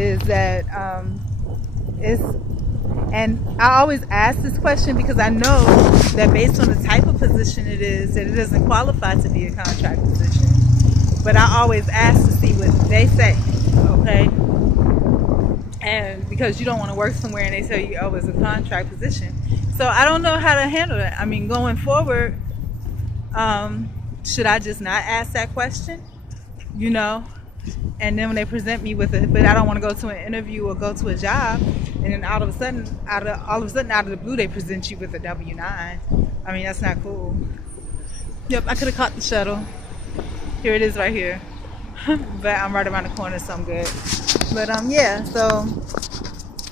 is that and I always ask this question because I know that based on the type of position it is, that it doesn't qualify to be a contract position. But I always ask to see what they say, okay? And because you don't want to work somewhere and they tell you, oh, it's a contract position. So I don't know how to handle that. I mean, going forward, should I just not ask that question? You know? And then when they present me with it, but I don't want to go to an interview or go to a job, and then all of a sudden, out of the blue, they present you with a W-9. I mean, that's not cool. Yep, I could have caught the shuttle. Here it is right here. But I'm right around the corner, so I'm good. But yeah, so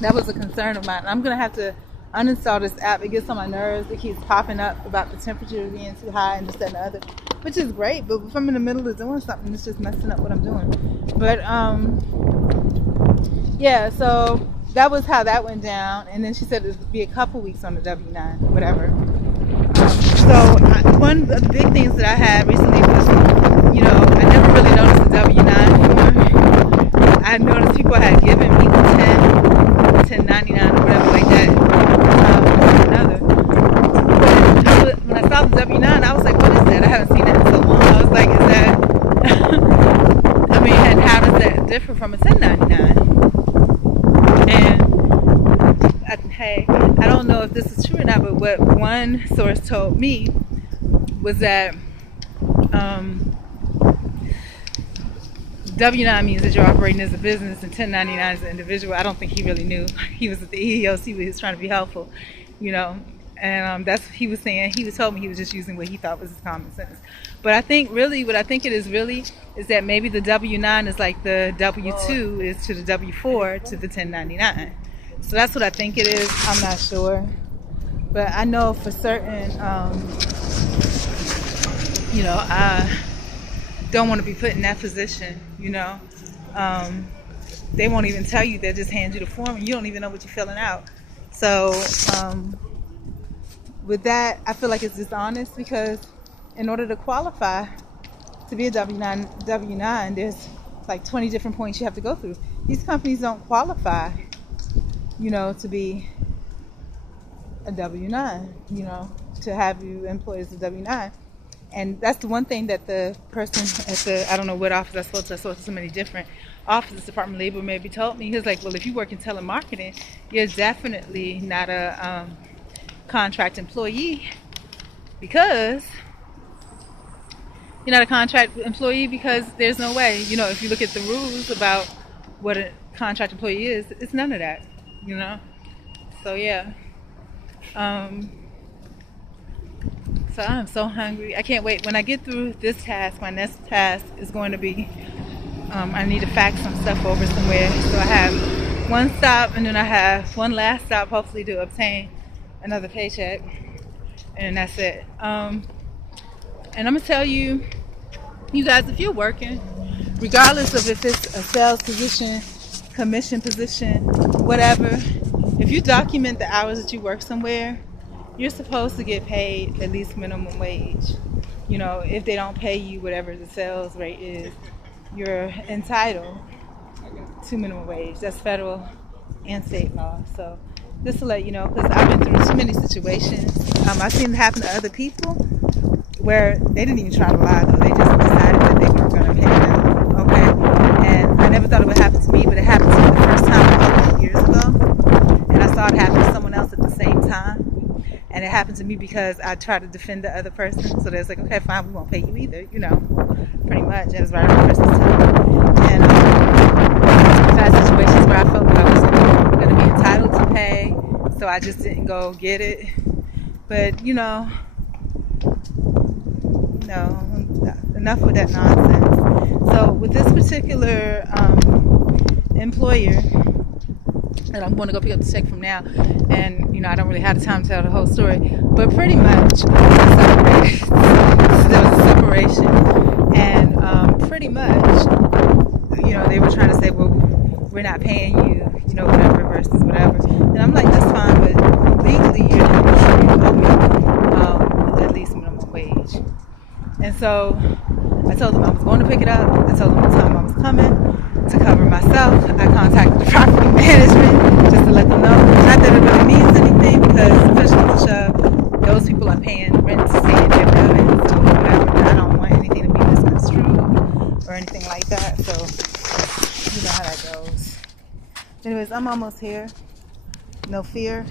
that was a concern of mine. I'm gonna have to uninstall this app. It gets on my nerves. It keeps popping up about the temperature being too high and this, that, and the other, which is great, but if I'm in the middle of doing something, it's just messing up what I'm doing. But yeah, so that was how that went down. And then she said it would be a couple weeks on the W-9, whatever. So one of the big things that I had recently was, you know, I never really noticed the W-9 form. I noticed people had given me the 1099 or whatever like that. When I saw the W-9, I was like, what is that? I haven't seen that in so long. I was like, is that, I mean, and how does that differ from a 1099? And hey, I don't know if this is true or not, but what one source told me was that W-9 means that you're operating as a business and 1099 is an individual. I don't think he really knew. He was at the EEOC, he was trying to be helpful, you know. And that's what he was saying. He was told me he was just using what he thought was his common sense. But I think really, what I think it is really, is that maybe the W-9 is like the W-2 is to the W-4 to the 1099. So that's what I think it is. I'm not sure. But I know for certain, you know, I don't want to be put in that position, you know. They won't even tell you. They'll just hand you the form and you don't even know what you're filling out. So, with that, I feel like it's dishonest because in order to qualify to be a W-9, there's like 20 different points you have to go through. These companies don't qualify, you know, to be a W-9, you know, to have you employed as a W-9. And that's the one thing that the person at the, I don't know what office I spoke to so many different offices, Department of Labor maybe told me. He was like, well, if you work in telemarketing, you're definitely not a contract employee because you're not a contract employee because there's no way, you know, if you look at the rules about what a contract employee is, it's none of that, you know. So yeah, so I'm so hungry. I can't wait. When I get through this task, my next task is going to be I need to fax some stuff over somewhere. So I have one stop and then I have one last stop, hopefully to obtain another paycheck, and that's it. And I'm gonna tell you guys, if you're working, regardless of if it's a sales position, commission position, whatever, if you document the hours that you work somewhere, you're supposed to get paid at least minimum wage. You know, if they don't pay you whatever the sales rate is, you're entitled to minimum wage. That's federal and state law. So just to let you know, because I've been through too many situations. I've seen it happen to other people where they didn't even try to lie, though. They just decided that they weren't going to pay them. Okay? And I never thought it would happen to me, but it happened to me the first time a couple of years ago. And I saw it happen to someone else at the same time. And it happened to me because I tried to defend the other person. So they was like, okay, fine, we won't pay you either, you know, pretty much. And it was right on the person's time. And I've had situations where I felt like I was going to be entitled to pay, so I just didn't go get it. But, you know, no, enough with that nonsense. So with this particular employer, and I'm going to go pick up the check from now, and you know I don't really have the time to tell the whole story, but pretty much there was a separation, and pretty much, you know, they were trying to say, well, we're not paying you, you know, whatever versus whatever, and I'm like, that's fine, but legally you owe me at least minimum wage. And so I told them I was going to pick it up. I told them what time I was coming to cover myself myself, I contacted the property management just to let them know. Not that it really means anything, because especially to shove, those people are paying rent to stay in their buildings or whatever. I don't want anything to be misconstrued or anything like that. So you know how that goes. Anyways, I'm almost here. No fear.